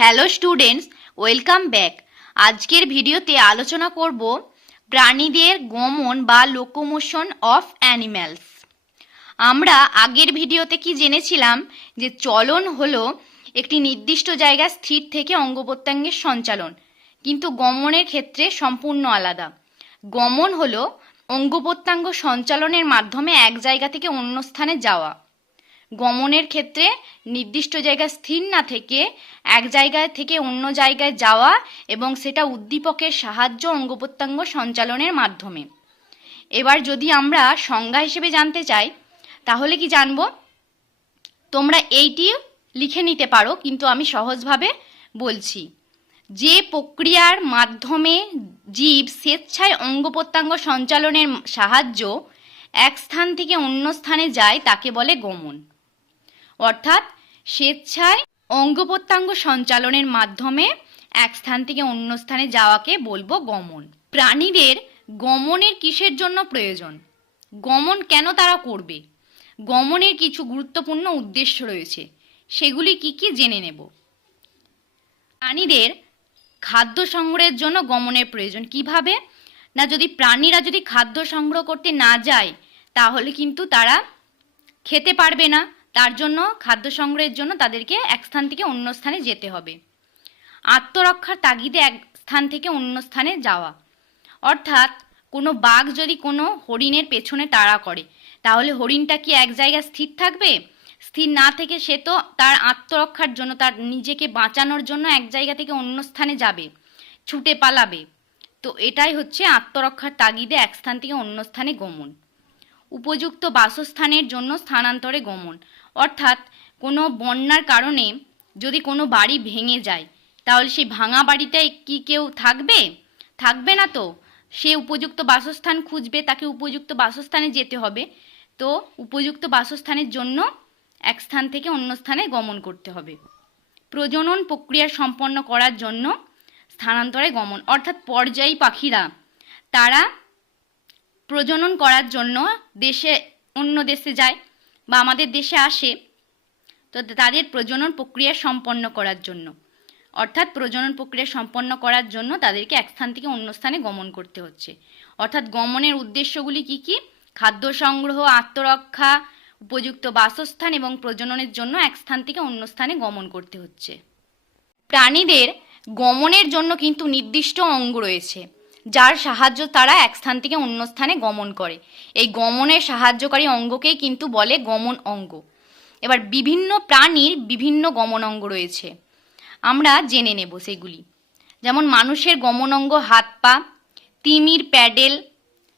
Hello students, welcome back. আজকের ভিডিওতে আলোচনা করব প্রাণীদের গমন বা লোকোমোশন অফ অ্যানিম্যালস আমরা আগের ভিডিওতে কি জেনেছিলাম? যে চলন হলো একটি নির্দিষ্ট জায়গা স্থির থেকে অঙ্গ প্রত্যঙ্গের সঞ্চালন। কিন্তু গমনের ক্ষেত্রে সম্পূর্ণ আলাদা। গমন হলো অঙ্গ প্রত্যঙ্গ সঞ্চালনের মাধ্যমে এক জায়গা থেকে অন্য স্থানে যাওয়া। গমনের ক্ষেত্রে নির্দিষ্ট জায়গায় স্থির না থেকে এক জায়গায় থেকে অন্য জায়গায় যাওয়া এবং সেটা উদ্দীপকের সাহায্য অঙ্গ প্রত্যঙ্গ সঞ্চালনের মাধ্যমে। এবার যদি আমরা সংজ্ঞা হিসেবে জানতে চাই, তাহলে কি জানব? তোমরা এইটি লিখে নিতে পারো, কিন্তু আমি সহজভাবে বলছি। যে প্রক্রিয়ার মাধ্যমে জীব স্বেচ্ছায় অঙ্গ প্রত্যঙ্গ সঞ্চালনের সাহায্য এক স্থান থেকে অন্য স্থানে যায়, তাকে বলে গমন। অর্থাৎ স্বেচ্ছায় অঙ্গ প্রত্যঙ্গ সঞ্চালনের মাধ্যমে এক স্থান থেকে অন্য স্থানে যাওয়াকে বলব গমন। প্রাণীদের গমনের কিসের জন্য প্রয়োজন? গমন কেন তারা করবে? গমনের কিছু গুরুত্বপূর্ণ উদ্দেশ্য রয়েছে। সেগুলি কি কি জেনে নেব? প্রাণীদের খাদ্য সংগ্রহের জন্য গমনের প্রয়োজন কীভাবে? না, যদি প্রাণীরা যদি খাদ্য সংগ্রহ করতে না যায়, তাহলে কিন্তু তারা খেতে পারবে না। তার জন্য, খাদ্য সংগ্রহের জন্য তাদেরকে এক স্থান থেকে অন্য স্থানে যেতে হবে। আত্মরক্ষার তাগিদে এক স্থান থেকে অন্য স্থানে যাওয়া। অর্থাৎ, কোনো বাঘ যদি কোনো হরিণের পেছনে তাড়া করে, তাহলে হরিণটা কি এক জায়গায় স্থির থাকবে? স্থির না থেকে সে তো তার আত্মরক্ষার জন্য, তার নিজেকে বাঁচানোর জন্য এক জায়গা থেকে অন্য স্থানে যাবে, ছুটে পালাবে। তো এটাই হচ্ছে আত্মরক্ষার তাগিদে এক স্থান থেকে অন্য স্থানে গমন। উপযুক্ত বাসস্থানের জন্য স্থানান্তরে গমন। অর্থাৎ কোনো বন্যার কারণে যদি কোনো বাড়ি ভেঙে যায়, তাহলে সেই ভাঙা বাড়িতে কি কেউ থাকবে? থাকবে না তো। সে উপযুক্ত বাসস্থান খুঁজবে, তাকে উপযুক্ত বাসস্থানে যেতে হবে। তো উপযুক্ত বাসস্থানের জন্য এক স্থান থেকে অন্য স্থানে গমন করতে হবে। প্রজনন প্রক্রিয়া সম্পন্ন করার জন্য স্থানান্তরে গমন। অর্থাৎ পর্যায়ী পাখিরা, তারা প্রজনন করার জন্য দেশে, অন্য দেশে যায় বা আমাদের দেশে আসে, তো তাদের প্রজনন প্রক্রিয়া সম্পন্ন করার জন্য। অর্থাৎ প্রজনন প্রক্রিয়া সম্পন্ন করার জন্য তাদেরকে এক স্থান থেকে অন্য স্থানে গমন করতে হচ্ছে। অর্থাৎ গমনের উদ্দেশ্যগুলি কি কি? খাদ্য সংগ্রহ, আত্মরক্ষা, উপযুক্ত বাসস্থান এবং প্রজননের জন্য এক স্থান থেকে অন্য স্থানে গমন করতে হচ্ছে। প্রাণীদের গমনের জন্য কিন্তু নির্দিষ্ট অঙ্গ রয়েছে। যার সাহায্য তারা এক স্থান থেকে অন্য স্থানে গমন করে। এই গমনের সাহায্যকারী অঙ্গকেই কিন্তু বলে গমন অঙ্গ। এবার বিভিন্ন প্রাণীর বিভিন্ন গমন অঙ্গ রয়েছে। আমরা জেনে নেব সেগুলি। যেমন মানুষের গমন অঙ্গ হাত পা, তিমির প্যাডেল,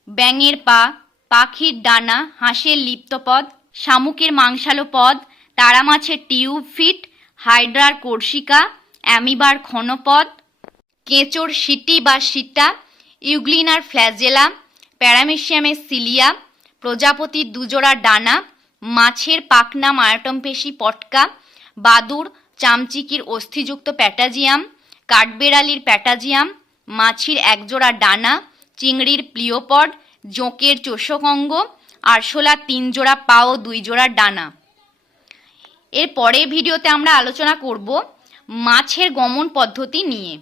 ব্যাঙের পা, পাখির ডানা, হাঁসের লিপ্তপদ শামুকের মাংসালো পদ, তারা মাছের টিউব ফিট, হাইড্রার কোর্সিকা অ্যামিবার ক্ষণপদ, কেঁচোর সিটি বা সিটা ইউগ্লিনার ফ্ল্যাজেলা প্যারামেশিয়ামের সিলিয়া প্রজাপতির দুজোড়া ডানা, মাছের পাখনা মায়োটমপেশি পটকা, বাদুর, চামচিকির অস্থিযুক্ত প্যাটাজিয়াম, কাঠবেড়ালির প্যাটাজিয়াম, মাছির একজোড়া ডানা, চিংড়ির প্লিওপড, জোঁকের চোষক অঙ্গ আরশোলার তিন জোড়া পা ও দুই জোড়া ডানা। এর পরের ভিডিওতে আমরা আলোচনা করব মাছের গমন পদ্ধতি নিয়ে।